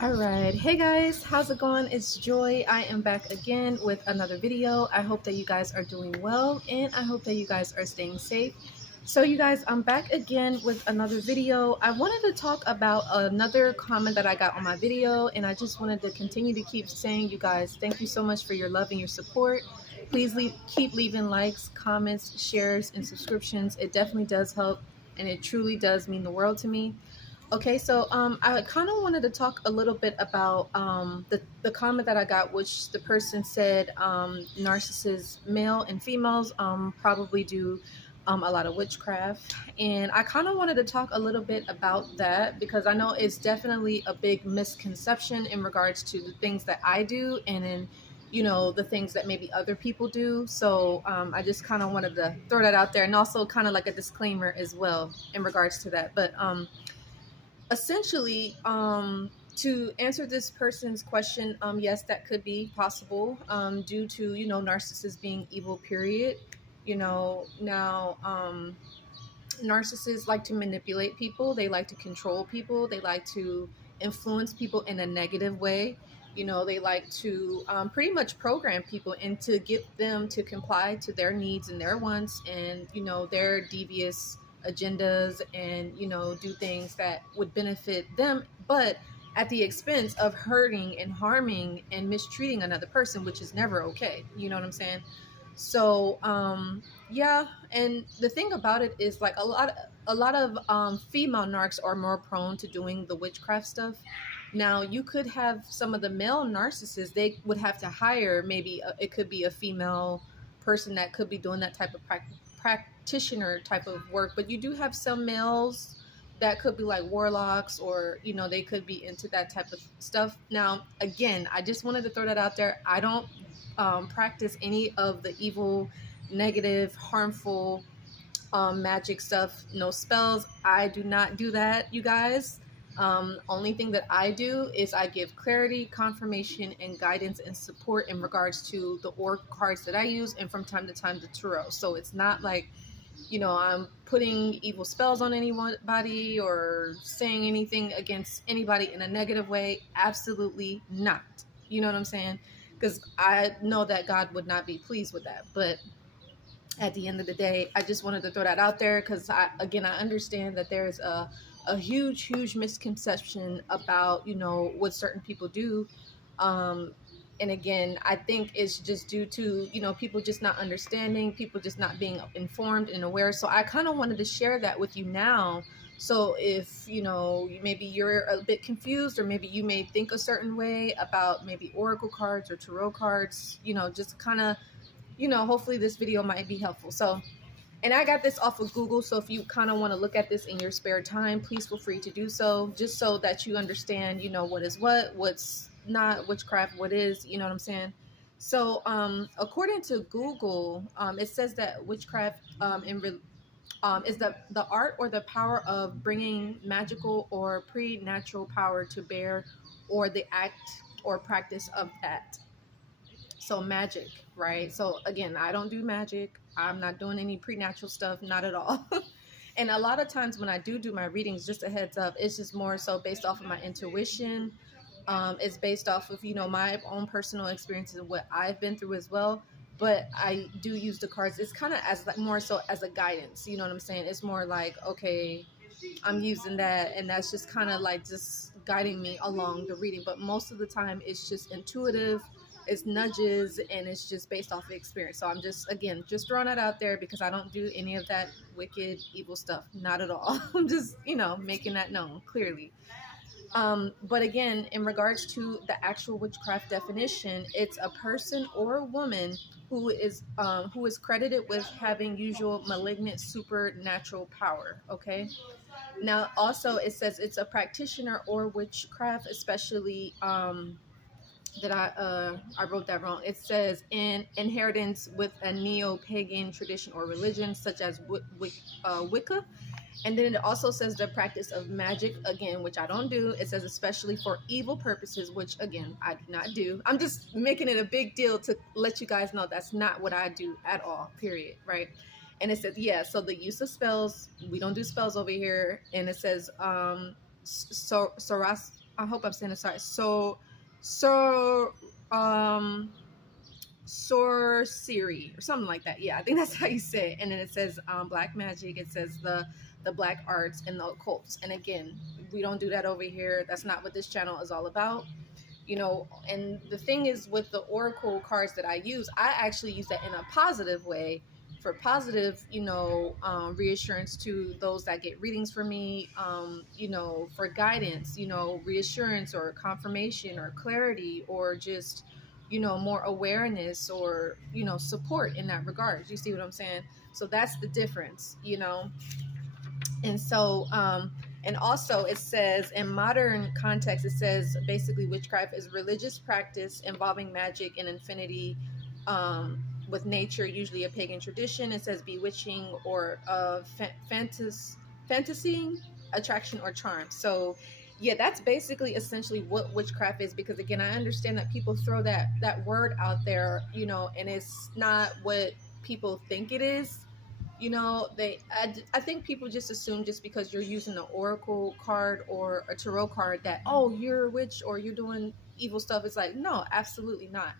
All right. Hey guys, how's it going? It's Joy. I am back again with another video. I hope that you guys are doing well and I hope that you guys are staying safe. So you guys, I'm back again with another video. I wanted to talk about another comment that I got on my video, and I just wanted to continue to keep saying, you guys, thank you so much for your love and your support. Please keep leaving likes, comments, shares, and subscriptions. It definitely does help and it truly does mean the world to me. Okay, so I kind of wanted to talk a little bit about the comment that I got, which the person said narcissists, male and females, probably do a lot of witchcraft, and I kind of wanted to talk a little bit about that because I know it's definitely a big misconception in regards to the things that I do, and then the things that maybe other people do. So I just kind of wanted to throw that out there, and also kind of like a disclaimer as well in regards to that, but. Essentially, to answer this person's question, yes, that could be possible, due to narcissists being evil. Period. Now, narcissists like to manipulate people. They like to control people. They like to influence people in a negative way. They like to pretty much program people and to get them to comply to their needs and their wants, and their devious agendas, and do things that would benefit them, but at the expense of hurting and harming and mistreating another person, which is never okay. You know what I'm saying? So yeah, and the thing about it is, like, a lot of female narcs are more prone to doing the witchcraft stuff. Now, you could have some of the male narcissists, they would have to hire, maybe it could be a female person that could be doing that type of practitioner type of work, but you do have some males that could be like warlocks, or they could be into that type of stuff. Now, again, I just wanted to throw that out there. I don't practice any of the evil, negative, harmful magic stuff. No spells. I do not do that, you guys. Only thing that I do is I give clarity, confirmation, and guidance and support in regards to the oracle cards that I use, and from time to time the tarot. So it's not like I'm putting evil spells on anybody or saying anything against anybody in a negative way. Absolutely not. You know what I'm saying? Because I know that God would not be pleased with that. But at the end of the day, I just wanted to throw that out there because I understand that there's a huge misconception about what certain people do. And again, I think it's just due to people just not understanding, people just not being informed and aware. So I kind of wanted to share that with you now. So if maybe you're a bit confused, or maybe you may think a certain way about maybe oracle cards or tarot cards, just kind of hopefully this video might be helpful. So, and I got this off of Google, so if you kind of want to look at this in your spare time, please feel free to do so, just so that you understand what is what's not witchcraft, what is, you know what I'm saying? So according to Google, it says that witchcraft is the art or the power of bringing magical or preternatural power to bear, or the act or practice of that. So magic, right? So again, I don't do magic. I'm not doing any preternatural stuff, not at all. And a lot of times when I do my readings, just a heads up, it's just more so based off of my intuition. It's based off of my own personal experiences and what I've been through as well. But I do use the cards. It's kind of as like more so as a guidance. You know what I'm saying? It's more like, okay, I'm using that, and that's just kind of like just guiding me along the reading. But most of the time, it's just intuitive, it's nudges, and it's just based off of experience. So I'm just, again, just throwing that out there because I don't do any of that wicked, evil stuff. Not at all. I'm just, making that known clearly. But again, in regards to the actual witchcraft definition, it's a person or a woman who is credited with having usual malignant supernatural power. Okay. Now, also, it says it's a practitioner or witchcraft, especially that I wrote that wrong. It says in inheritance with a neo-pagan tradition or religion, such as Wicca. And then it also says the practice of magic, again, which I don't do. It says especially for evil purposes, which, again, I do not do. I'm just making it a big deal to let you guys know that's not what I do at all, period, right? And it says, yeah, so the use of spells, we don't do spells over here. And it says I hope I'm saying it right. So, sorcery or something like that. Yeah, I think that's how you say it. And then it says black magic. It says the black arts and the occults. And again, we don't do that over here. That's not what this channel is all about. You know, and the thing is with the oracle cards that I use, I actually use that in a positive way for positive, you know, reassurance to those that get readings from me, you know, for guidance, you know, reassurance or confirmation or clarity or just, you know, more awareness or, you know, support in that regard. You see what I'm saying? So that's the difference, you know. And so and also it says in modern context, it says basically witchcraft is religious practice involving magic and infinity, with nature, usually a pagan tradition. It says bewitching or fantasying, attraction or charm. So yeah, that's basically essentially what witchcraft is, because again, I understand that people throw that word out there, you know, and it's not what people think it is. You know, I think people just assume just because you're using an oracle card or a tarot card that, oh, you're a witch or you're doing evil stuff. It's like, no, absolutely not.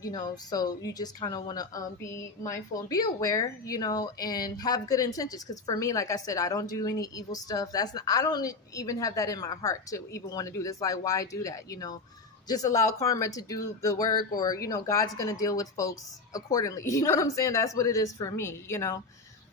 You know, so you just kind of want to be mindful and be aware, you know, and have good intentions, because for me, like I said, I don't do any evil stuff. I don't even have that in my heart to even want to do this. Like, why do that? You know, just allow karma to do the work, or, you know, God's gonna deal with folks accordingly. You know what I'm saying? That's what it is for me, you know.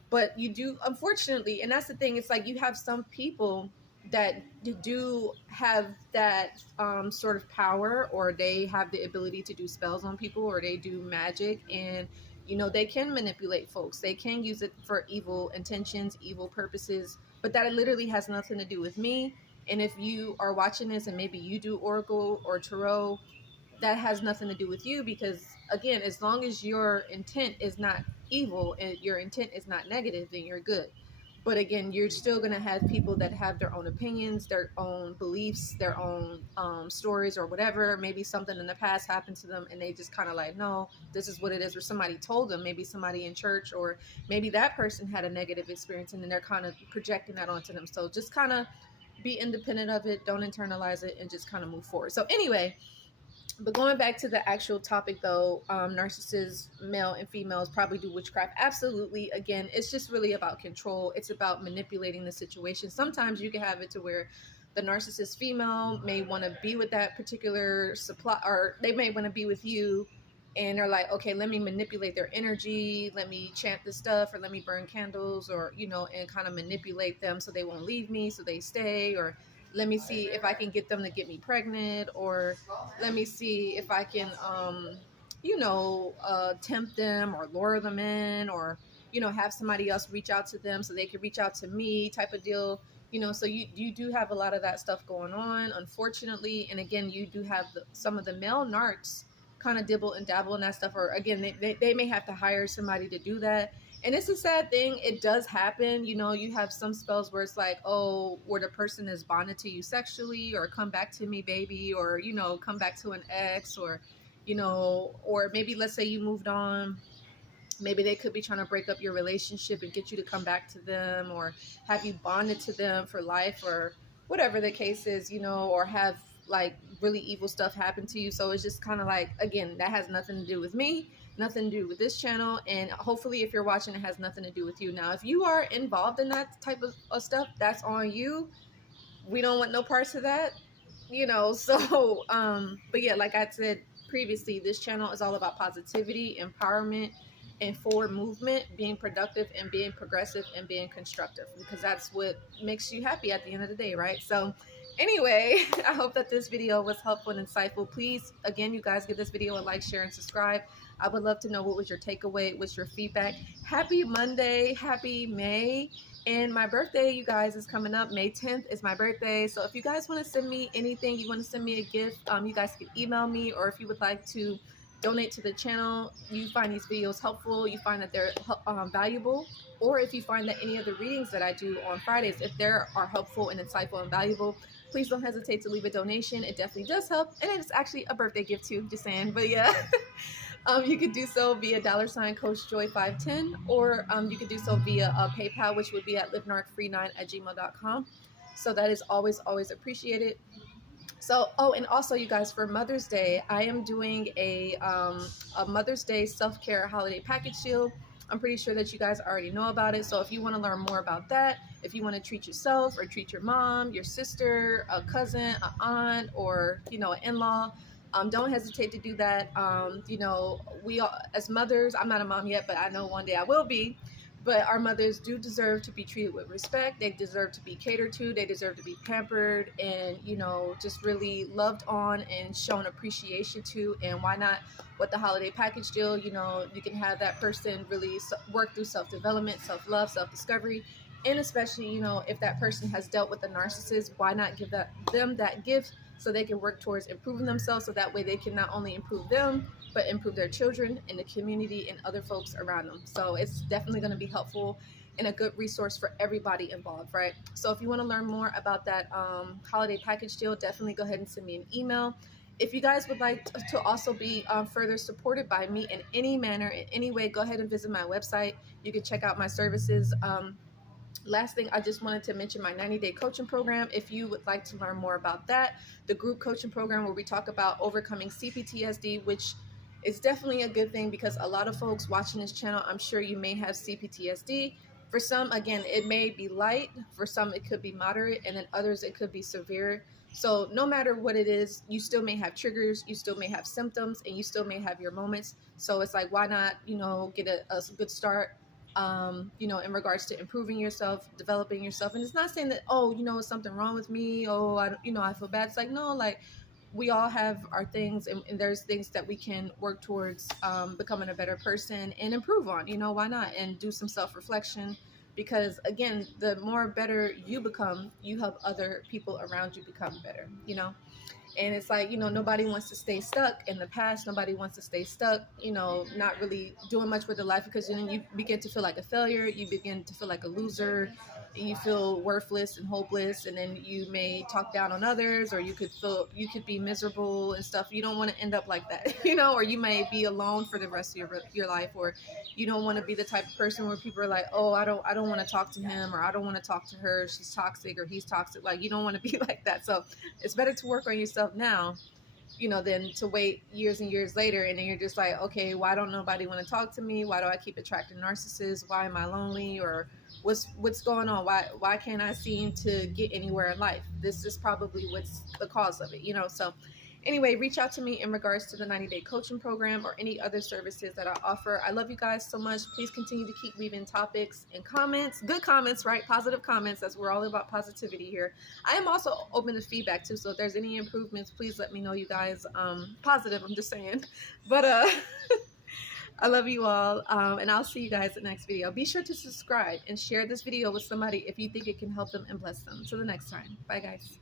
But you do, unfortunately, and that's the thing, it's like you have some people that do have that sort of power, or they have the ability to do spells on people, or they do magic, and you know, they can manipulate folks, they can use it for evil intentions, evil purposes, but that literally has nothing to do with me. And if you are watching this and maybe you do oracle or tarot, that has nothing to do with you, because again, as long as your intent is not evil and your intent is not negative, then you're good. But again, you're still going to have people that have their own opinions, their own beliefs, their own stories or whatever. Maybe something in the past happened to them and they just kind of like, no, this is what it is. Or somebody told them, maybe somebody in church, or maybe that person had a negative experience and then they're kind of projecting that onto them. So just kind of be independent of it, don't internalize it, and just kind of move forward. So anyway, but going back to the actual topic though, narcissists, male and females, probably do witchcraft. Absolutely. Again, it's just really about control. It's about manipulating the situation. Sometimes you can have it to where the narcissist female may want to be with that particular supply, or they may want to be with you, and they're like, okay, let me manipulate their energy, let me chant this stuff, or let me burn candles, or, you know, and kind of manipulate them so they won't leave me, so they stay, or let me see if I can get them to get me pregnant, or let me see if I can, you know, tempt them or lure them in, or, you know, have somebody else reach out to them so they can reach out to me, type of deal. You know, so you do have a lot of that stuff going on, unfortunately. And again, you do have some of the male narcs kind of dibble and dabble in that stuff, or again, they may have to hire somebody to do that. And it's a sad thing. It does happen. You know, you have some spells where it's like, oh, where the person is bonded to you sexually, or come back to me, baby, or, you know, come back to an ex, or, you know, or maybe let's say you moved on. Maybe they could be trying to break up your relationship and get you to come back to them, or have you bonded to them for life, or whatever the case is, you know, or have like really evil stuff happen to you. So it's just kind of like, again, that has nothing to do with me, nothing to do with this channel, and hopefully if you're watching, it has nothing to do with you. Now, if you are involved in that type of stuff, that's on you. We don't want no parts of that, you know. So but yeah, like I said previously, this channel is all about positivity, empowerment, and forward movement, being productive and being progressive and being constructive, because that's what makes you happy at the end of the day, right? So anyway, I hope that this video was helpful and insightful. Please, again, you guys, give this video a like, share, and subscribe. I would love to know what was your takeaway, what's your feedback. Happy Monday, happy May. And my birthday, you guys, is coming up. May 10th is my birthday. So if you guys want to send me anything, you want to send me a gift, you guys can email me, or if you would like to donate to the channel, you find these videos helpful, you find that they're valuable, or if you find that any of the readings that I do on Fridays, if they are helpful and insightful and valuable, please don't hesitate to leave a donation. It definitely does help, and it's actually a birthday gift too, just saying. But yeah, you could do so via $CoachJoy510, or you could do so via PayPal, which would be at livenarc39@gmail.com. So that is always, always appreciated. So, oh, and also, you guys, for Mother's Day, I am doing a Mother's Day self-care holiday package deal. I'm pretty sure that you guys already know about it. So if you want to learn more about that, if you want to treat yourself or treat your mom, your sister, a cousin, an aunt, or, you know, an in-law, don't hesitate to do that. You know, we all, as mothers, I'm not a mom yet, but I know one day I will be. But our mothers do deserve to be treated with respect. They deserve to be catered to. They deserve to be pampered and, you know, just really loved on and shown appreciation to. And why not with the holiday package deal? You know, you can have that person really work through self-development, self-love, self-discovery. And especially, you know, if that person has dealt with a narcissist, why not give them that gift so they can work towards improving themselves, so that way they can not only improve them, but improve their children and the community and other folks around them. So it's definitely going to be helpful and a good resource for everybody involved, right? So if you want to learn more about that holiday package deal, definitely go ahead and send me an email. If you guys would like to also be further supported by me in any manner, in any way, go ahead and visit my website. You can check out my services. Last thing, I just wanted to mention my 90-day coaching program. If you would like to learn more about that, the group coaching program where we talk about overcoming CPTSD, which is definitely a good thing because a lot of folks watching this channel, I'm sure you may have CPTSD. For some, again, it may be light. For some, it could be moderate, and then others, it could be severe. So no matter what it is, you still may have triggers, you still may have symptoms, and you still may have your moments. So it's like, why not, you know, get a good start, you know, in regards to improving yourself, developing yourself. And it's not saying that, oh, you know, something wrong with me. Oh, you know, I feel bad. It's like, no, like we all have our things, and there's things that we can work towards becoming a better person and improve on, you know, why not? And do some self-reflection, because again, the more better you become, you help other people around you become better, you know. And it's like, you know, nobody wants to stay stuck in the past. Nobody wants to stay stuck, you know, not really doing much with their life, because then you begin to feel like a failure. You begin to feel like a loser. You feel worthless and hopeless. And then you may talk down on others, or you could be miserable and stuff. You don't want to end up like that, you know, or you may be alone for the rest of your life, or you don't want to be the type of person where people are like, oh, I don't want to talk to him, or I don't want to talk to her. She's toxic, or he's toxic. Like, you don't want to be like that. So it's better to work on yourself now, you know, than to wait years and years later, and then you're just like, okay, why don't nobody want to talk to me? Why do I keep attracting narcissists? Why am I lonely? Or what's going on? Why can't I seem to get anywhere in life? This is probably what's the cause of it, you know. So anyway, reach out to me in regards to the 90-day coaching program or any other services that I offer. I love you guys so much. Please continue to keep leaving topics and comments, good comments, right? Positive comments. That's, we're all about positivity here. I am also open to feedback too. So if there's any improvements, please let me know, you guys. Positive, I'm just saying. But I love you all, and I'll see you guys in the next video. Be sure to subscribe and share this video with somebody if you think it can help them and bless them. Till the next time. Bye, guys.